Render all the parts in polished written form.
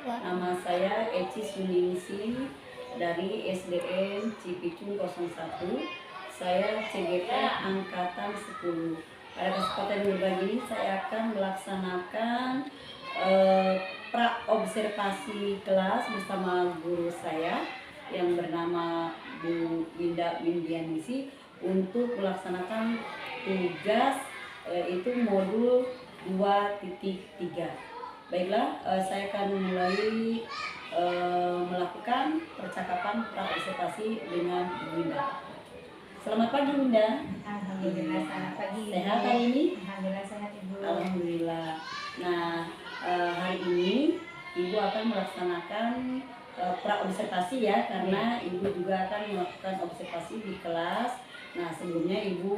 Nama saya Eci Suningsi dari SDN Cipicung 01. Saya CGP Angkatan 10. Pada kesempatan berbagi ini saya akan melaksanakan pra-observasi kelas bersama guru saya yang bernama Bu Winda Windianisi untuk melaksanakan tugas itu modul 2.3. Baiklah, saya akan mulai melakukan percakapan pra-observasi dengan Bu Winda. Selamat pagi, Bunda. Alhamdulillah, selamat pagi. Sehat hari ini? Alhamdulillah sehat, Ibu. Alhamdulillah. Nah, hari ini Ibu akan melaksanakan pra-observasi ya, karena Ibu juga akan melakukan observasi di kelas. Nah, sebelumnya Ibu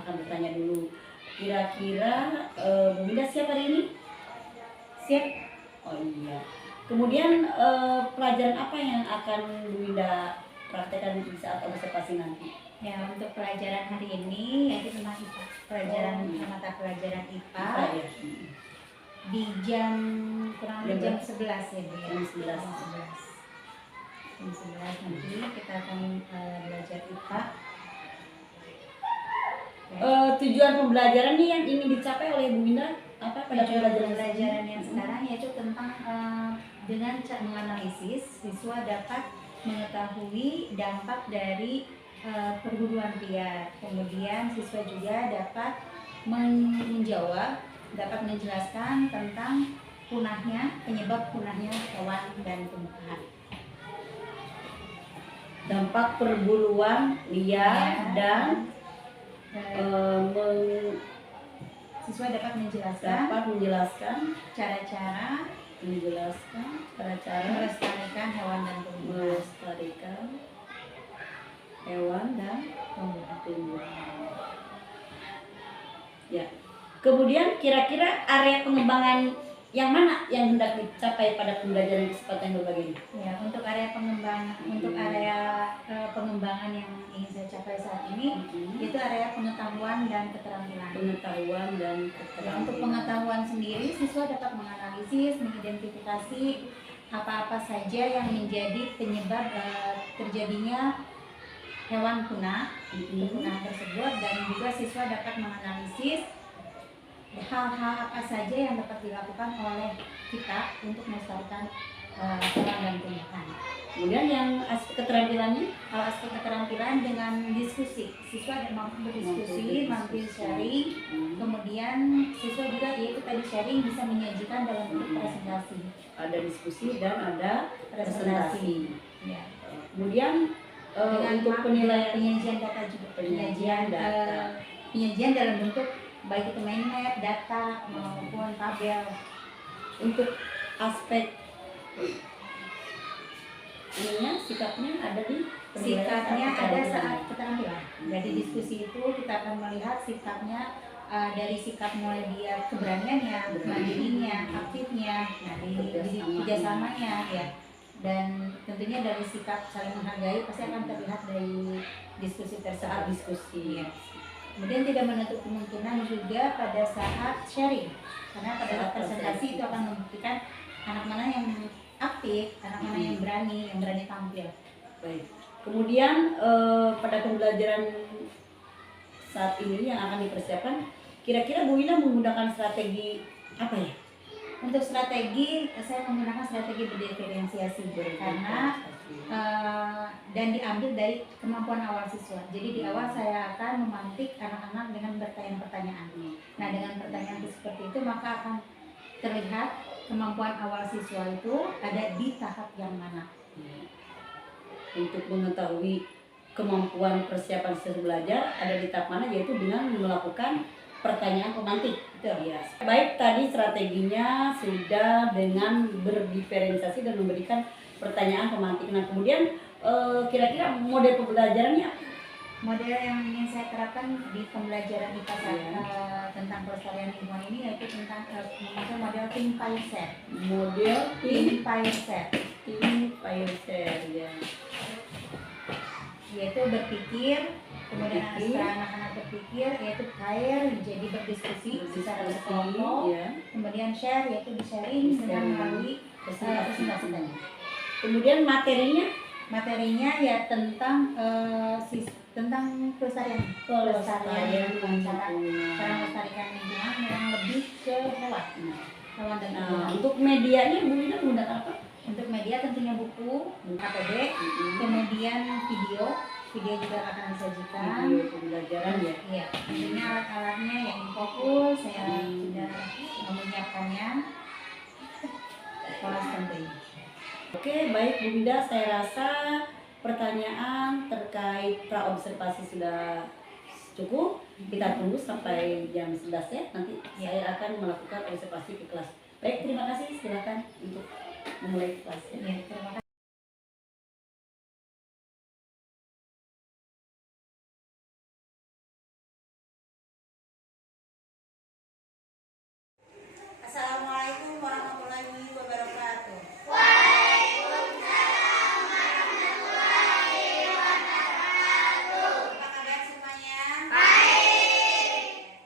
akan bertanya dulu. Kira-kira Bu Winda siap hari ini? Siap? Oh iya. Kemudian pelajaran apa yang akan Bu Winda praktekkan di saat observasi nanti? Ya, untuk pelajaran hari ini yaitu tentang IPA. Pelajaran mata pelajaran IPA ya. di jam kurang lebih jam 11 ya, Bu. Jam 11. Jam 11 nanti kita akan belajar IPA. Tujuan pembelajaran nih yang ingin dicapai oleh Bu Winda apa pada pelajaran yang sekarang yaitu tentang dengan cara menganalisis siswa dapat mengetahui dampak dari perburuan liar. Kemudian siswa juga dapat menjawab, dapat menjelaskan tentang penyebab punahnya hewan dan tumbuhan. Dampak perburuan liar dan siswa dapat menjelaskan cara-cara melestarikan hewan dan tumbuhan. Ya. Kemudian kira-kira area pengembangan yang mana yang hendak dicapai pada pembelajaran kesempatan berbagi ini? Ya, untuk area pengembangan yang ingin saya capai saat ini itu area pengetahuan dan keterampilan. Ya, untuk pengetahuan sendiri siswa dapat menganalisis, mengidentifikasi apa-apa saja yang menjadi penyebab terjadinya hewan punah tersebut, dan juga siswa dapat menganalisis hal-hal apa saja yang dapat dilakukan oleh kita untuk melestarikan hewan dan tumbuhan. Kemudian yang aspek keterampilannya? Kalau aspek keterampilan dengan diskusi, siswa mampu berdiskusi, mampu sharing. Kemudian siswa juga yaitu tadi sharing bisa menyajikan dalam bentuk presentasi. Ada diskusi dan ada presentasi. Ya. Kemudian untuk penilaian penyajian data juga. Penyajian dalam bentuk baik itu mind map, data maupun tabel. Untuk aspek sikapnya ada saat keterampilan. Jadi diskusi itu kita akan melihat sikapnya dari sikap mulai dia keberaniannya, mandirinya, aktifnya, dari kerjasamanya ya. Dan tentunya dari sikap saling menghargai pasti akan terlihat dari diskusi tersebut. Ya. Kemudian tidak menutup kemungkinan juga pada saat sharing, karena pada saat presentasi itu akan membuktikan anak mana yang aktif, anak mana yang berani tampil. Baik. Kemudian pada pembelajaran saat ini yang akan dipersiapkan, kira-kira Bu Winda menggunakan strategi apa ya? Untuk strategi, saya menggunakan strategi berdiferensiasi karena dan diambil dari kemampuan awal siswa. Jadi di awal saya akan memantik anak-anak dengan bertanya pertanyaan. Nah, dengan pertanyaan seperti itu maka akan terlihat kemampuan awal siswa itu ada di tahap yang mana. Untuk mengetahui kemampuan persiapan siswa belajar ada di tahap mana, yaitu dengan melakukan pertanyaan pemantik. Ya. Baik, tadi strateginya sudah dengan berdiferensiasi dan memberikan pertanyaan pemantik. Nah, kemudian kira-kira model pembelajarannya? Model yang ingin saya terapkan di pembelajaran IPA tentang pelestarian lingkungan ini yaitu tentang model Think Fire Share. Model Think Fire Share. Ya. Yaitu berpikir, kemudian anak-anak berpikir, yaitu fire jadi berdiskusi secara berkelompok, kemudian share yaitu di-sharing dengan melalui Kemudian materinya ya tentang tentang pelestarian cara melestarikan lingkungan yang lebih ke hewan dan lingkungan. Untuk medianya Bu Ida menggunakan apa? Untuk media tentunya buku, KTB, kemudian video juga akan disajikan. Video pembelajaran ya? Iya, tentunya alat-alatnya yang fokus, saya sudah menyiapkannya. Kelas tentunya. Oke, baik Bu Ida, saya rasa pertanyaan terkait praobservasi sudah cukup. Kita tunggu sampai jam 11 ya. Nanti saya akan melakukan observasi ke kelas. Baik, terima kasih. Silakan untuk memulai kelasnya. Ya, terima kasih. Assalamualaikum warahmatullahi wabarakatuh. Apa kabar semuanya?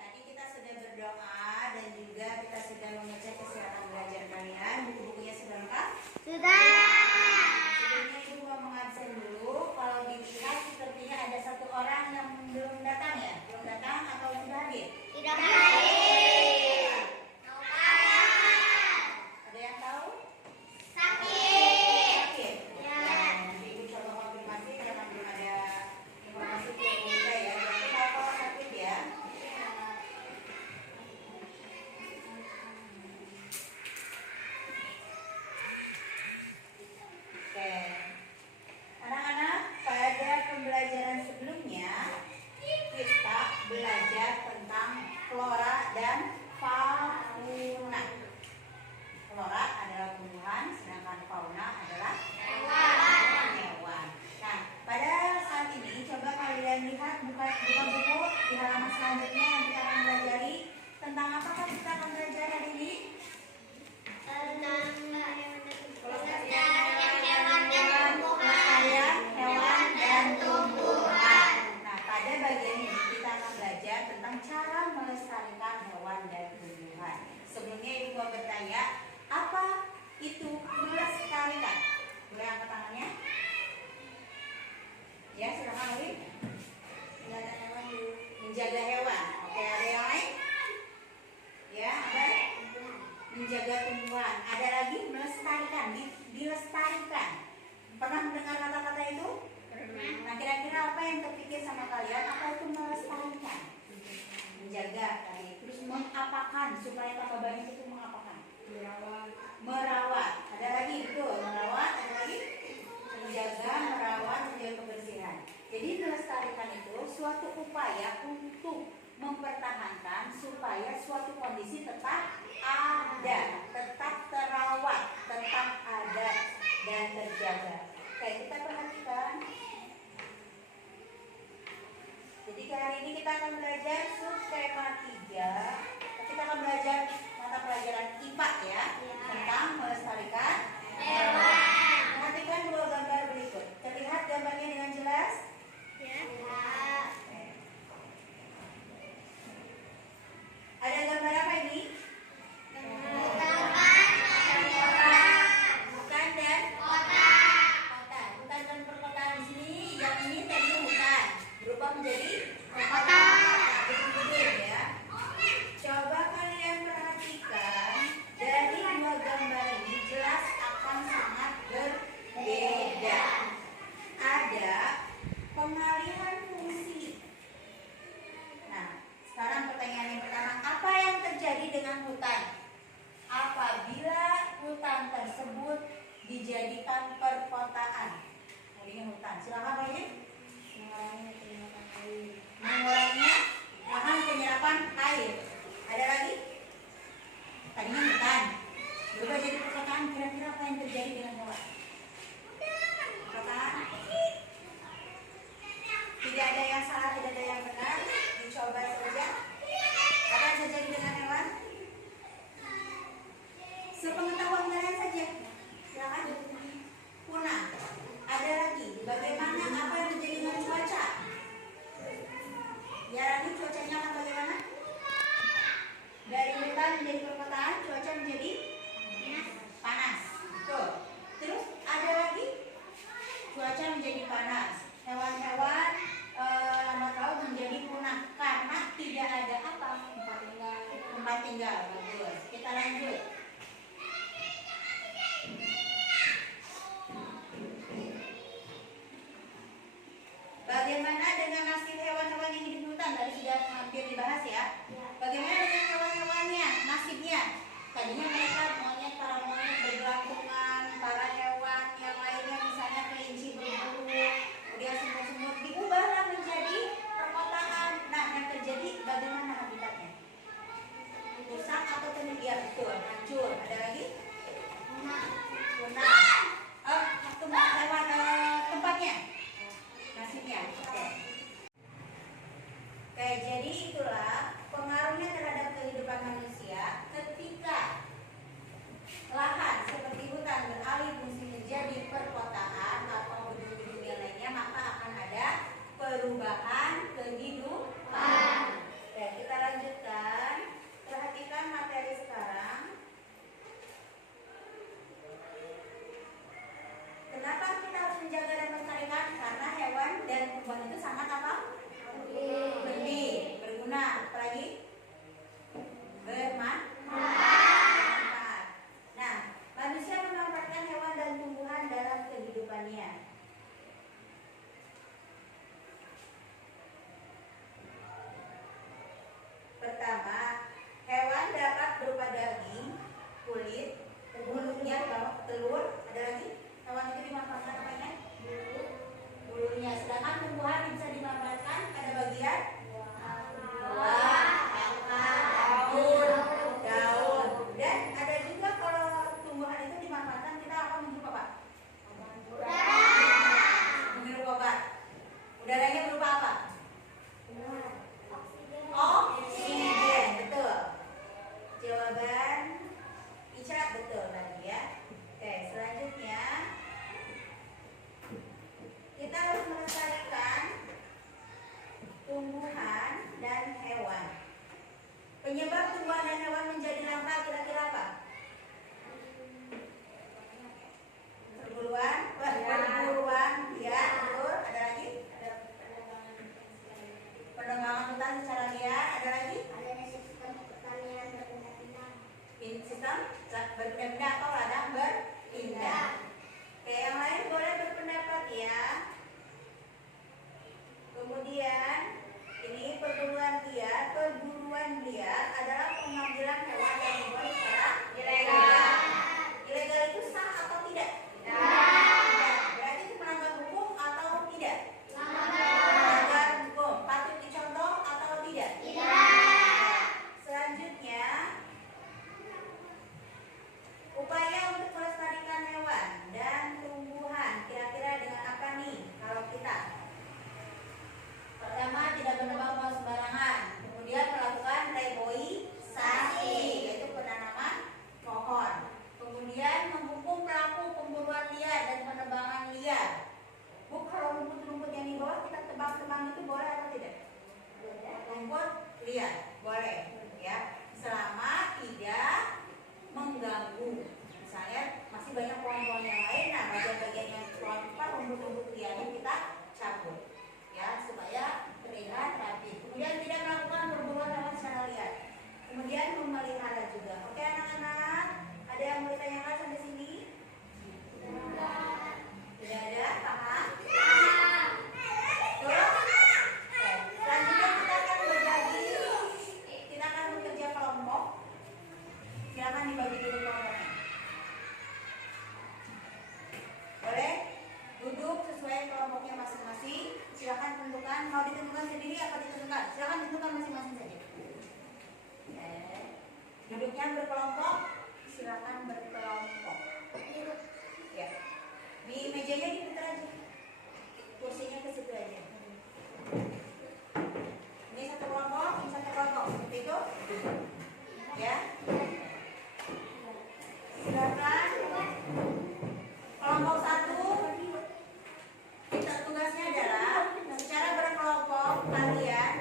Tadi kita sudah berdoa dan juga kita sudah mengecek kesehatan belajar kalian. Buku-bukunya sudah lengkap? Sebelumnya Ibu mau mengabsen dulu. Kalau dilihat sepertinya ada satu orang yang belum datang ya? Belum datang atau sudah hadir? Ada yang tahu? Sakit. Nanti Ibu coba konfirmasi karena belum ada informasi yang mudah ya. Jadi kalau sakit ya. Oke. Anak-anak, pada pembelajaran sebelumnya kita belajar tentang flora dan fauna. Flora adalah tumbuhan, sedangkan fauna adalah hewan. Nah, pada saat ini coba kalian lihat buka buku di halaman selanjutnya yang kita akan pelajari tentang apa kan kita akan belajar hari ini? Pelestarian hewan dan tumbuhan. Nah, pada bagian ini kita akan belajar tentang cara melestarikan hewan dan tumbuhan. Sebelumnya Ibu mau bertanya, apa itu melestarikan? Boleh angkat tangannya? Ya, silakan Wi. Menjaga hewan. Oke, ada yang lain? Ya, ada? Menjaga tumbuhan. Ada lagi melestarikan, dilestarikan. Pernah mendengar kata-kata itu? Nah, kira-kira apa yang terpikir sama kalian? Apa itu melestarikan? Menjaga tadi. Terus mengapakan supaya tambah banyak itu mengapakan? Merawat. Ada lagi itu merawat. Ada lagi menjaga, merawat, menjaga kebersihan. Jadi melestarikan itu suatu upaya untuk mempertahankan supaya suatu kondisi tetap ada, tetap terawat, tetap ada dan terjaga. Oke, kita perhatikan. Jadi hari ini kita akan belajar subtema 3. Kita akan belajar mata pelajaran IPA ya, tentang melestarikan hewan. Perhatikan dua gambar berikut. Terlihat gambarnya dengan jelas? Ada gambar apa ini? Bukan dan kota. Bukan dan perkotaan di sini. Yang ini tadi bukan berubah menjadi kota. Gedung-gedung ya. Coba kalian perhatikan dari dua gambar ini jelas akan sangat berbeda. Ada pengalihan fungsi. Nah, sekarang pertanyaan yang pertama, apa yang terjadi dengan hutan? Apabila hutan tersebut dijadikan perkotaan. Ini hutan. Silakan Pak. Mengurangi lahan penyerapan air. Ada lagi? Tadinya hutan, berubah jadi perkotaan. Kira-kira apa yang terjadi dengan hewan? Perkotaan. Tidak ada yang salah, tidak ada yang benar. Dicoba saja. Apa yang terjadi dengan hewan? Sepengetahuan kalian saja. Silakan. Punah. Ada lagi. Bagaimana apa yang terjadi dengan cuaca? Ya, Rani, cuacanya akan bagaimana? Dari hutan menjadi perkotaan, cuaca menjadi panas. Betul. Terus tinggal. Bagus. Kita lanjut. Bagaimana dengan nasib hewan-hewan yang hidup di hutan? Tadi sudah hampir dibahas ya. Bagaimana dengan hewan-hewannya, nasibnya? Tadinya mereka monyet, para monyet bergelantungan, para hewan yang lainnya misalnya kelinci berburu, kemudian semut-semut diubahlah menjadi perkotaan. Nah, yang terjadi bagaimana habitatnya? Rusak atau kemudian betul hancur? Ada lagi? Punah. Tempatnya, nasibnya. Oke, jadi itulah pengaruhnya terhadap kehidupan manusia ketika lahan seperti hutan beralih fungsi menjadi perkotaan atau gedung-gedung yang lainnya, maka akan ada perubahan kehidupan. Oke, kita lanjutkan. Perhatikan materi sekarang. Kenapa kita harus menjaga dan melestarikan? Karena hewan dan tumbuhan itu sangat apa? Berguna. Apalagi? Bermanfaat. Nah, manusia memanfaatkan hewan dan tumbuhan dalam kehidupannya. Pertama, hewan dapat berupa daging, kulit, bulunya, telur. Ada lagi? Hewan itu dimanfaatkan apanya? Bulunya. Sedangkan tumbuhan bisa dimanfaatkan pada bagian buah, akar, daun. Dan ada juga kalau tumbuhan itu dimanfaatkan, kita akan menghirup apa? Menghirup obat. Udaranya berupa apa? Oksigen. Betul. Jawaban Ica betul tadi ya. Oke, selanjutnya kita harus melestarikan tumbuhan dan hewan. Penyebab tumbuhan dan hewan menjadi langka kira-kira apa? Perburuan, ya, betul. Ada lagi? Penebangan hutan secara liar. Ada lagi? Sistem berpindah-pindah atau ladang berpindah. Oke, yang lain boleh berpendapat ya. Kemudian ini perburuan liar adalah pengambilan hewan dan tumbuhan secara ilegal. Ilegal itu sah atau tidak? Tidak. Berarti itu melanggar hukum atau tidak? Melanggar hukum. Patut dicontoh atau tidak? Tidak. Selanjutnya, upaya untuk melestarikan hewan dan tumbuhan kira-kira dengan apa nih kalau kita? Pertama, tidak menebang pohon sembarangan. Kemudian melakukan reboisasi, yaitu penanaman pohon. Kemudian menghukum pelaku pemburuan liar dan penebangan liar. Bu, kalau rumput-rumput yang di bawah kita tebang-tebang itu boleh atau tidak? Rumput liar boleh, ya, selama tidak mengganggu. Misalnya masih banyak pohon-pohon yang lain, nah bagian-bagian yang rumput-rumput liarnya kita cabut, ya, supaya terlihat rapi. Kemudian tidak melakukan perburuan hewan secara liar. Kemudian memelihara juga. Oke anak-anak, ada yang mau ditanyakan sampai sini? Tidak ada? Paham? Terus? Oke. Selanjutnya kita akan bekerja kelompok. Silakan dibagi dulu kelompoknya. Boleh? Duduk sesuai kelompoknya masing-masing. Silakan tentukan, mau ditentukan sendiri apa ditentukan? Silakan tentukan masing-masing saja. Duduknya berkelompok, silakan berkelompok. Ya. Di mejanya diputar aja. Kursinya ke situ aja. Ini satu kelompok, ini satu kelompok. Seperti itu. Ya. Silakan. Kelompok satu, kita tugasnya adalah secara berkelompok kalian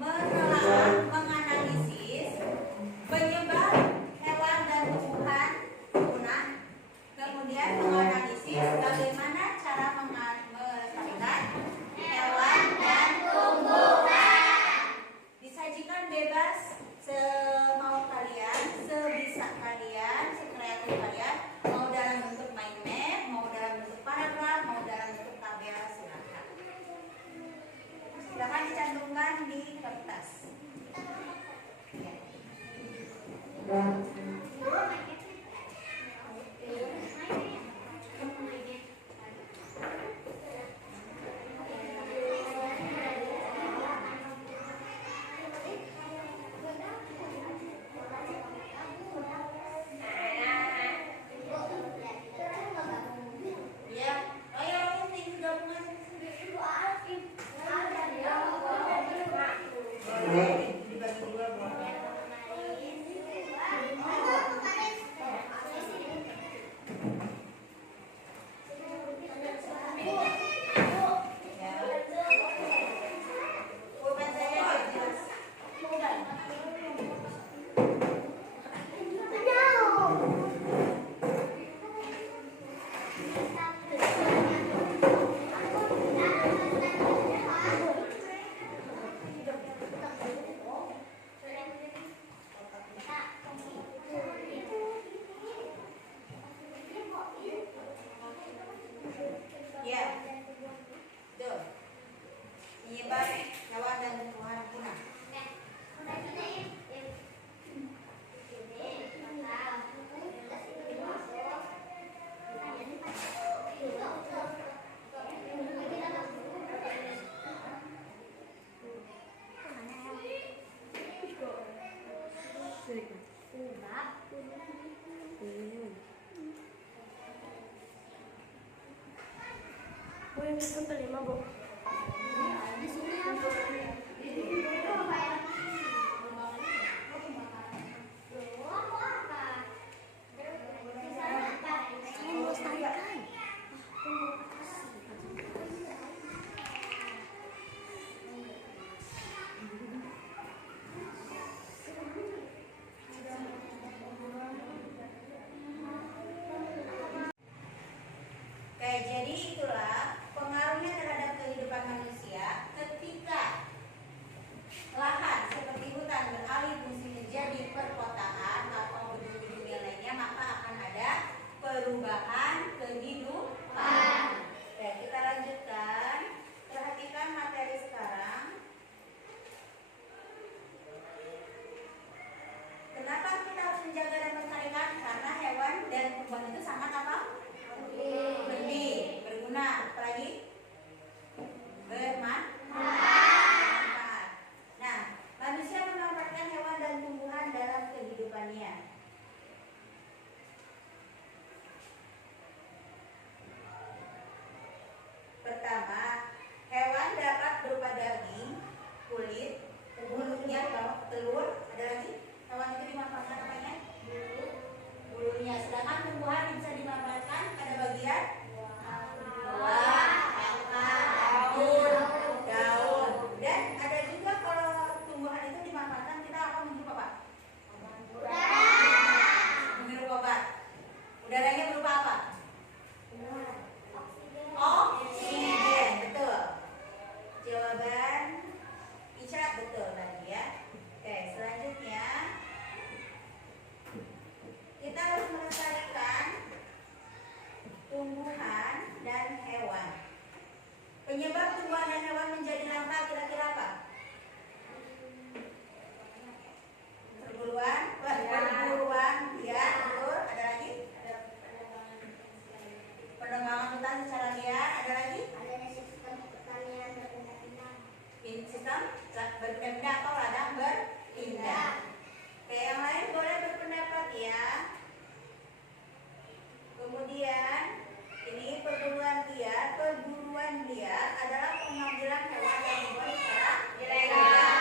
menelaah, menganalisis penyebab hewan dan tumbuhan itu kelima, Bu. Oke, jadi itulah pengaruhnya terhadap kehidupan manusia ketika lahan seperti hutan beralih fungsi menjadi perkotaan atau gedung-gedung yang lainnya, maka akan ada perubahan kehidupan. Oke, kita lanjutkan. Perhatikan materi sekarang. Kenapa kita harus menjaga dan melestarikan? Karena hewan dan tumbuhan itu sangat apa? Penting, berguna, apalagi bermanfaat. Nah, manusia memanfaatkan hewan dan tumbuhan dalam kehidupannya. Pertama, hewan dapat berupa daging, kulit, bulunya, telur. Ada lagi? Hewan itu dimanfaatkan apanya? Bulunya. Sedangkan tumbuhan bisa dimanfaatkan pada bagian buah, akar, daun. Dan ada juga kalau tumbuhan itu dimanfaatkan, kita akan menghirup apa? Menghirup obat. Udaranya berupa apa? Oksigen, betul. Jawaban Ica betul tadi ya. Oke, selanjutnya kita harus melestarikan tumbuhan dan hewan. Penyebab tumbuhan dan hewan menjadi langka kira-kira apa? Perburuan, ya, betul. Ada lagi? Penebangan hutan secara liar. Ada lagi? Sistem berpindah atau ladang berpindah. Oke, yang lain boleh berpendapat ya. Kemudian ini perburuan liar adalah pengambilan hewan dan tumbuhan secara ilegal.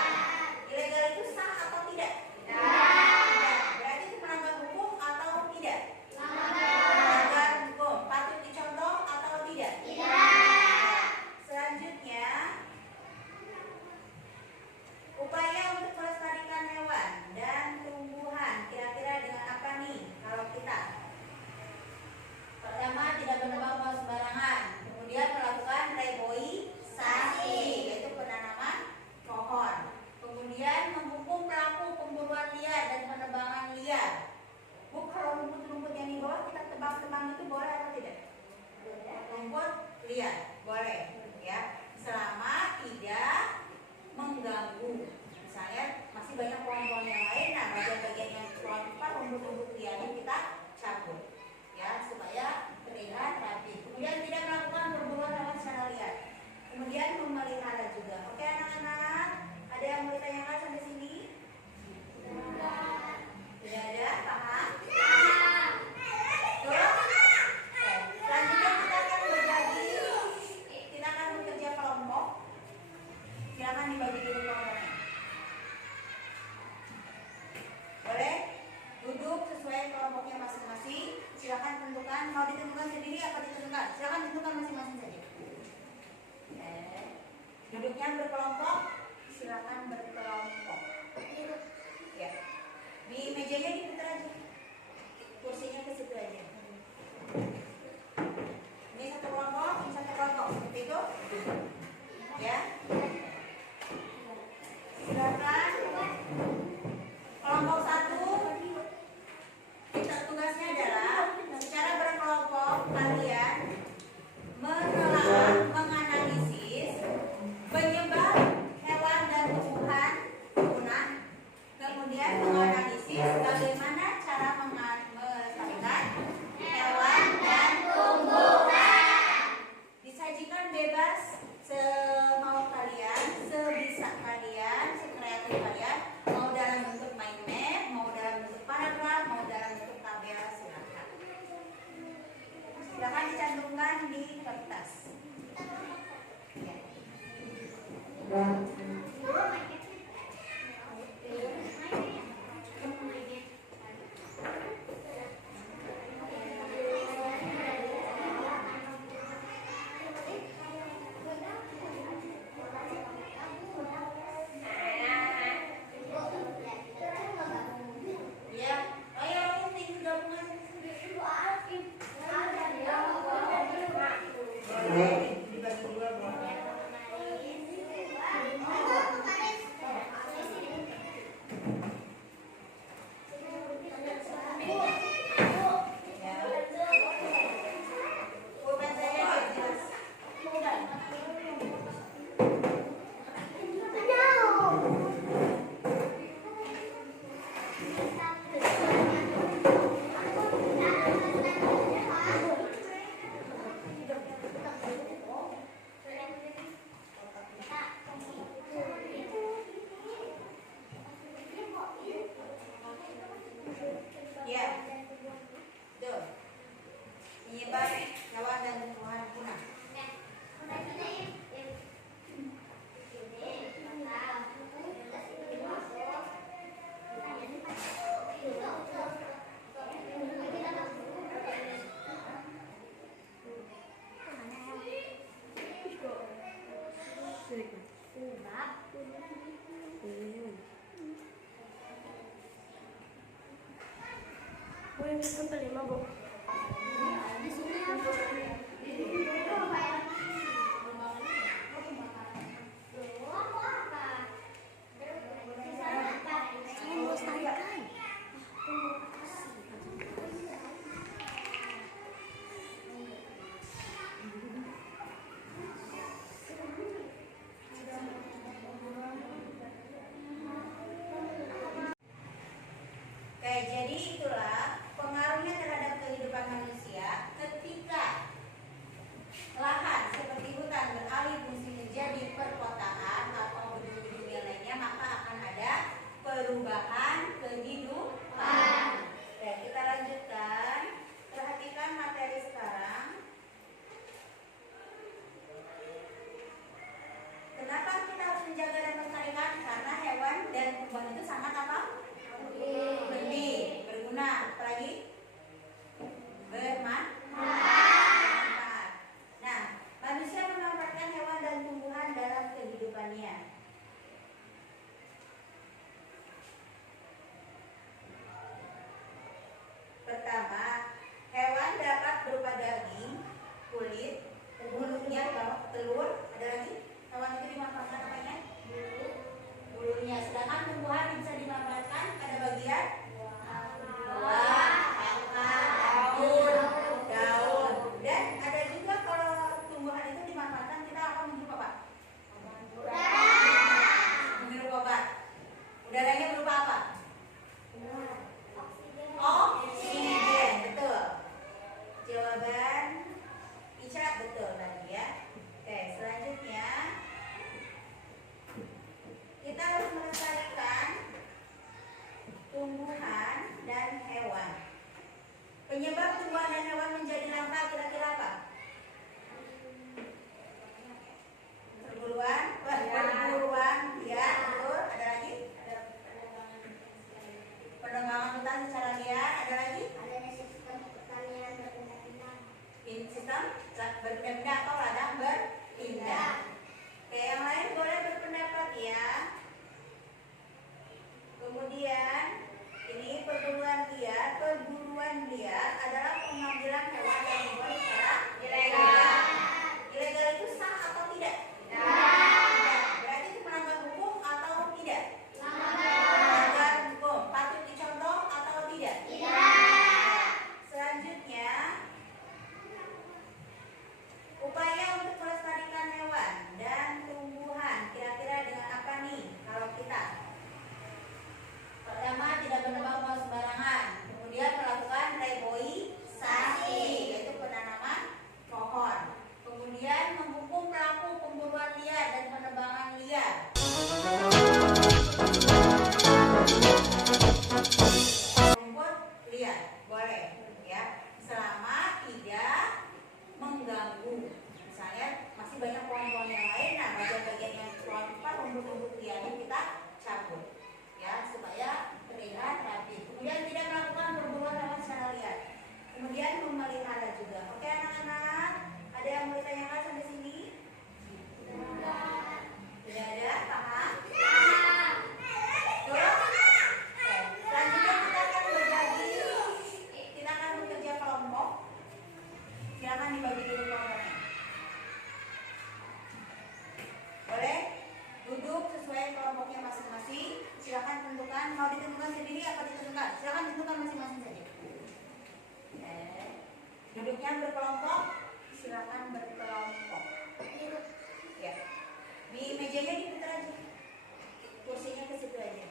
Ilegal itu sah atau tidak? Tidak. Berarti itu melanggar hukum atau tidak? Melanggar hukum. Patut dicontoh atau tidak? Tidak. Selanjutnya, upaya untuk melestarikan hewan dan tumbuhan kira-kira dengan apa nih kalau kita? Pertama, tidak menebang pohon sembarangan. Kemudian melakukan reboisasi, yaitu penanaman pohon. Kemudian menghukum pelaku pemburuan liar dan penebangan liar. Bu, kalau rumput-rumput yang di bawah kita tebang-tebang itu boleh atau tidak? Rumput liar boleh, ya, selama tidak mengganggu. Misalnya masih banyak pohon-pohon yang lain, nah bagian-bagian yang rumput-rumput liarnya kita cabut, ya, supaya terlihat rapi. Kemudian tidak melakukan perburuan hewan secara liar. Kemudian memelihara juga. Oke anak-anak, ada yang mau ditanyakan sampai sini? Tidak ada? Paham? Tuh? Oke. Selanjutnya kita akan bekerja kelompok. Silakan dibagi dulu kelompoknya. Boleh? Duduk sesuai kelompoknya masing-masing. Silakan tentukan, mau ditentukan sendiri apa ditentukan? Silakan tentukan masing-masing saja. Duduknya berkelompok, silakan berkelompok. Ya. Di mejanya diputar aja. Kursinya ke situ aja. Ini satu kelompok, ini satu kelompok. Seperti itu. Ya. Silakan. Kelompok satu, tugasnya adalah secara berkelompok kalian menelaah, menganalisis penyebab hewan dan tumbuhan punah, kemudian menganalisis bagaimana cara melestarikan hewan dan tumbuhan. Disajikan bebas semau kalian, sebisa kalian, sekreatif kalian, mau dalam bentuk mind map, mau dalam bentuk paragraf, mau dalam bentuk tabel, silakan. Silakan dicantumkan di kertas. penyebab hewan dan tumbuhan punah. Oke, jadi itulah pengaruhnya terhadap kehidupan manusia ketika lahan seperti hutan beralih fungsi menjadi perkotaan atau gedung-gedung yang lainnya, maka akan ada perubahan kehidupan. Oke, kita lanjutkan. Perhatikan materi sekarang. Kenapa kita harus menjaga dan melestarikan? Karena hewan dan tumbuhan itu sangat apa? Penting, berguna, apalagi bermanfaat. Nah, manusia memanfaatkan hewan dan tumbuhan dalam kehidupannya. Pertama, hewan dapat berupa daging, kulit, bulunya, telur. Ada lagi? Hewan itu dimanfaatkan apanya? Bulunya. Sedangkan tumbuhan bisa dimanfaatkan pada bagian buah, akar, daun. Dan ada juga kalau tumbuhan itu dimanfaatkan, kita akan menghirup apa? Menghirup obat. Udaranya berupa apa? Oksigen, betul. Jawaban Ica betul tadi ya. Oke, selanjutnya kita harus melestarikan tumbuhan dan hewan. Penyebab tumbuhan dan hewan menjadi langka kira-kira apa? Perburuan, ya, betul. Ada lagi? Penebangan hutan secara liar. Ada lagi? Sistem berpindah atau ladang berpindah. Oke, yang lain boleh berpendapat ya. Kemudian ini perburuan liar adalah pengambilan hewan dan tumbuhan secara ilegal. Ilegal itu sah atau tidak? Tidak. Berarti itu melanggar hukum atau tidak? Melanggar hukum. Patut dicontoh atau tidak? Tidak. Selanjutnya, upaya untuk melestarikan hewan dan tumbuhan kira-kira dengan apa nih kalau kita? Pertama, tidak menebang pohon sembarangan. Kemudian melakukan reboisasi, yaitu penanaman pohon. Kemudian menghukum pelaku pemburuan liar dan penebangan liar. Rumput liar boleh ya, selama tidak mengganggu. Misalnya masih banyak pohon-pohon yang lain, nah bagian-bagian yang rumput-rumput liarnya kita cabut ya, supaya terlihat rapi. Kemudian tidak melakukan perburuan hewan secara liar. Kemudian memelihara juga. Oke anak-anak, ada yang mau ditanyakan sampai sini? Tidak ada? Paham? Betul? Oke. Selanjutnya kita akan bekerja kelompok. Silakan dibagi dulu kelompoknya. Boleh? Duduk sesuai kelompoknya masing-masing. Silakan tentukan, mau ditentukan sendiri apa ditentukan? Silakan tentukan masing-masing saja. Duduknya berkelompok, silakan berkelompok. Ya. Di mejanya diputar aja. Kursinya ke situ aja.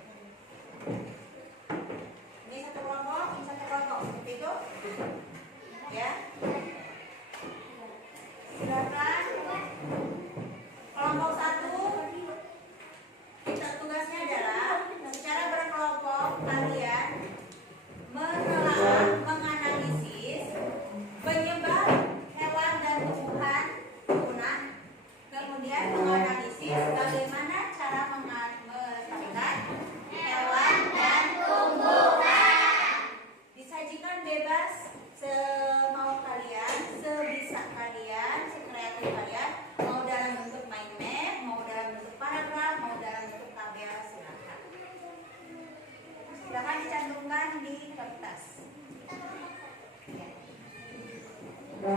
Ini satu kelompok, ini satu kelompok. Seperti itu. Ya. Silakan. Kelompok satu. Tugasnya adalah secara berkelompok kalian menelaah, menganalisis penyebab Ya,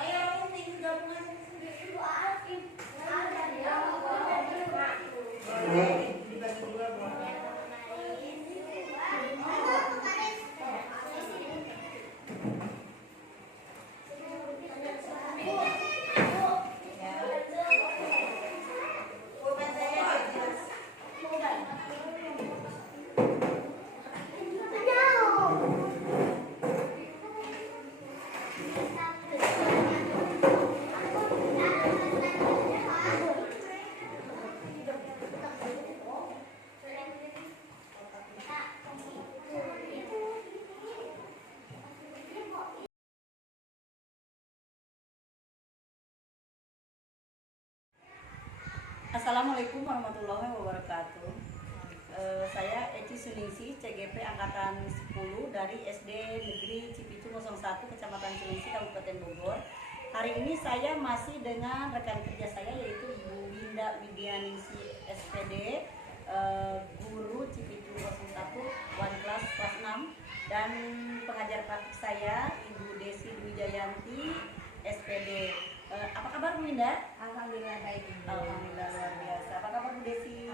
ayo ini gabungan dibagi dua boleh. Bukan saya jelas. Assalamualaikum warahmatullahi wabarakatuh. Saya Eci Suningsi, CGP Angkatan 10 dari SD Negeri Cipicu 01, Kecamatan Suningsi, Kabupaten Bogor. Hari ini saya masih dengan rekan kerja saya yaitu Ibu Winda Widianingsi SPD, guru Cipicu 01, One Class kelas 6, dan pengajar praktik saya Ibu Desi Dwi Jayanti SPD. Apa kabar Bu Winda? Alhamdulillah baik. Alhamdulillah luar biasa. Apa kabar Bu Desi?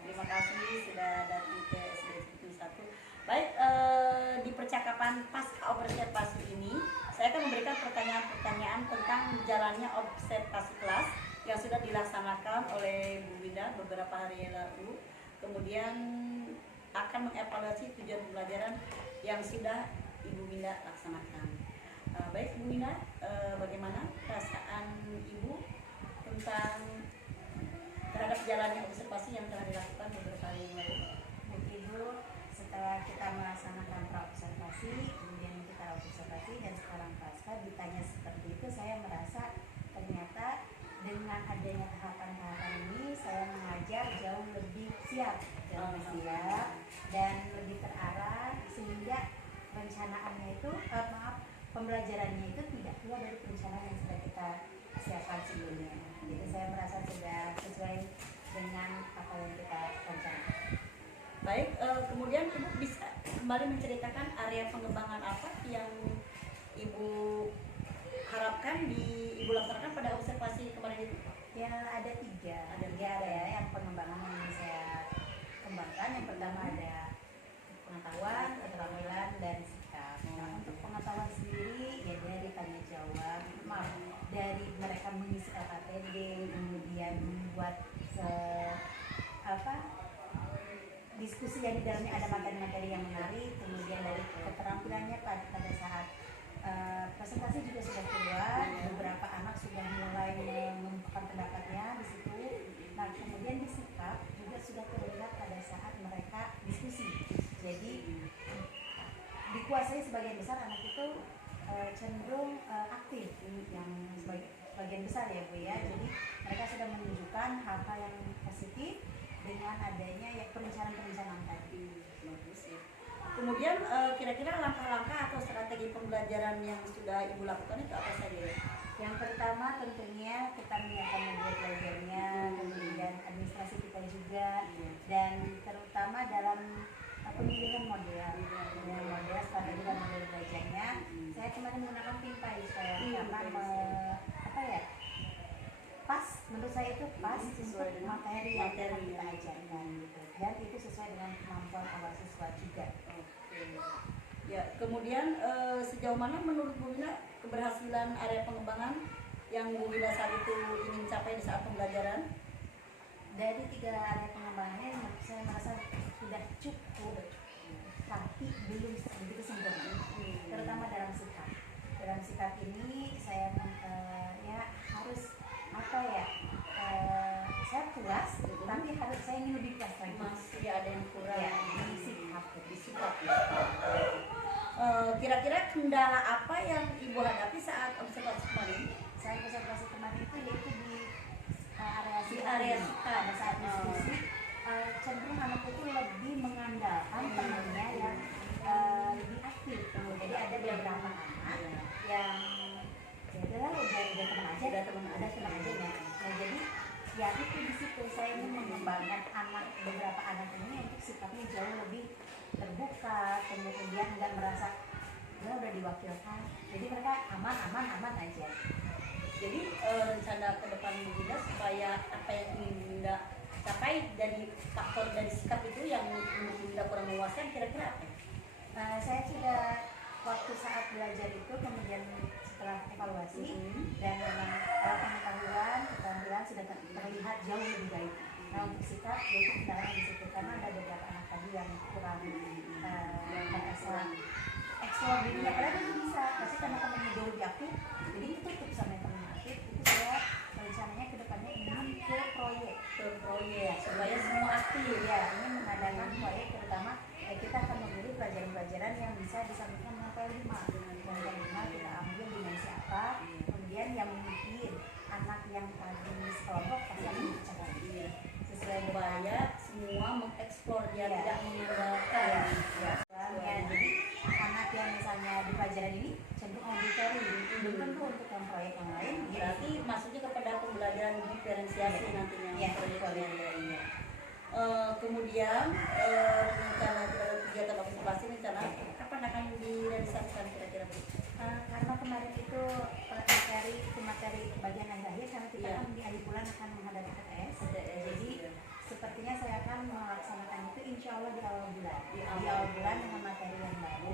Terima kasih sudah datang ke SD Cipitu 1. Baik, di percakapan pasca observasi ini saya akan memberikan pertanyaan-pertanyaan tentang jalannya observasi kelas yang sudah dilaksanakan oleh Bu Winda beberapa hari yang lalu. Kemudian akan mengevaluasi tujuan pembelajaran yang sudah Ibu Winda laksanakan. Baik Bu Winda, bagaimana perasaan Ibu tentang terhadap jalannya observasi yang telah dilakukan beberapa hari yang lalu? Ibu, setelah kita melaksanakan praobservasi, kemudian kita observasi dan sekarang pasca ditanya seperti itu, saya merasa ternyata dengan adanya tahapan-tahapan ini saya mengajar jauh lebih siap, dan lebih terarah sehingga perencanaannya itu pembelajarannya itu tidak keluar dari perencanaan yang sudah kita siapkan sebelumnya. Jadi saya merasa sudah sesuai dengan apa yang kita rencanakan. Baik, kemudian Ibu bisa kembali menceritakan area pengembangan apa yang Ibu harapkan Ibu laksanakan pada observasi kemarin itu? Ya, ada tiga area yang pengembangan yang saya kembangkan. Yang pertama ada pengetahuan, keterampilan, dan sikap. Nah, untuk pengetahuan sendiri ya dari tanya jawab, dari mereka mengisi LKPD, kemudian membuat diskusi yang di dalamnya ada materi-materi yang menarik, kemudian dari keterampilannya pada saat presentasi juga sudah keluar, beberapa anak sudah mulai mengungkapkan pendapatnya di situ. Nah, kemudian di sikap juga sudah terlihat pada saat mereka diskusi. Jadi dikuasai sebagian besar anak itu cenderung aktif, yang sebagian besar ya Bu ya. Jadi mereka sudah menunjukkan hal-hal yang positif dengan adanya ya perencanaan tadi. Bagus ya. Kemudian kira-kira langkah-langkah atau strategi pembelajaran yang sudah Ibu lakukan itu apa saja ya? Yang pertama tentunya kita menyiapkan media belajarnya, kemudian administrasi kita juga, dan terutama dalam pemilihan model strategi dan model belajarnya. Saya kemarin menggunakan Pinpai karena pas, menurut saya itu pas sesuai dengan materi yang kita ajarkan gitu. Dan itu sesuai dengan kemampuan awal siswa juga. Ya, kemudian sejauh mana menurut Bu Wina keberhasilan area pengembangan yang Bu Wina saat itu ingin capai di saat pembelajaran? Dari tiga area pengembangannya saya merasa sudah cukup, tapi belum begitu sempurna. Terutama dalam sikap. Dalam sikap ini saya harus saya puas, tapi harus saya ingin lebih puas lagi. Masih ada yang kurang ya, di sikap ya. Kira-kira kendala apa yang Ibu hadapi saat observasi kemarin? Saat observasi kemarin itu yaitu di area sikap pada saat diskusi, cenderung anak itu lebih mengandalkan temannya ya itu di situ saya ingin mengembangkan beberapa anak ini untuk sikapnya jauh lebih terbuka, kemudian nggak merasa ya udah diwakilkan, jadi mereka aman aja. Jadi rencana ke depan Bu Winda supaya apa yang ingin Bu Winda capai dari faktor dari sikap itu yang menurut Bu Winda kurang memuaskan, kira-kira apa? Saya sudah waktu saat belajar itu kemudian setelah evaluasi dan memang pengetahuan keterampilan sudah terlihat jauh lebih baik. Nah untuk sikap yaitu kendala di situ karena ada beberapa anak tadi yang kurang eksplor dirinya, padahal itu bisa, tapi karena temannya jauh lebih aktif, jadi ditutup sama yang temannya aktif. Itu saya rencananya kedepannya ingin ke proyek supaya semua aktif. Ya, ingin mengadakan proyek terutama kita akan memilih pelajaran-pelajaran yang bisa disampaikan dengan P5. Dengan P5 kita ambil dimensi apa, kemudian yang mungkin anak yang tadi sekelompok pasti akan bicara sesuai Supaya semua mengeksplor dia Ya. tidak mengandalkan. Jadi anak yang misalnya di pelajaran ini cenderung auditori, belum tentu untuk yang proyek yang lain. Berarti maksudnya kepada pembelajaran diferensiasi nantinya. Ya, proyek-proyeknya. Kemudian rencana kegiatan observasi rencana kapan akan direalisasikan kira-kira Bu? Karena kemarin itu materi bagian akhir karena kita kan di akhir bulan akan menghadapi TTS. Jadi sepertinya saya akan melaksanakan itu insya Allah di awal bulan. Di awal bulan dengan materi yang baru.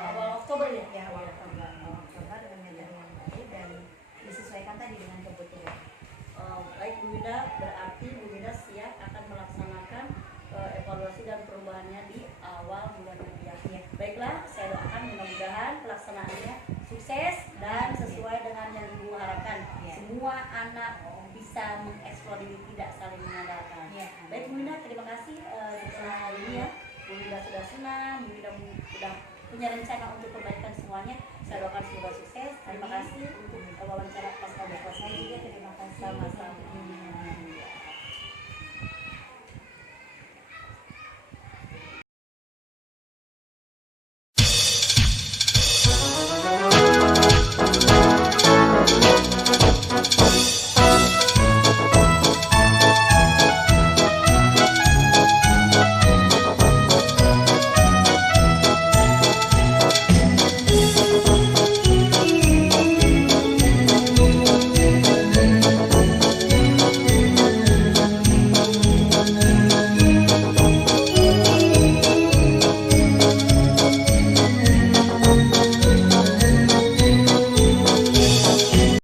Awal Oktober ya? Ya, awal Oktober dengan materi yang baru dan disesuaikan tadi dengan kebutuhan. Baik Bu Winda, berarti Bu Winda siap akan melaksanakan evaluasi dan perubahannya di awal bulan Rupiah. Ya. Baiklah, saya doakan mudah-mudahan pelaksanaannya sukses dan sesuai dengan yang Ibu harapkan. Ya. Semua anak bisa mengeksplor diri, tidak saling mengandalkan. Ya. Baik Bu Winda, terima kasih setelah hari ini ya. Bu Winda sudah senang, Bu Winda sudah punya rencana untuk perbaikan semuanya. Saya doakan semoga sukses. Terima kasih untuk wawancara pas Saya juga terima kasih. sama-sama.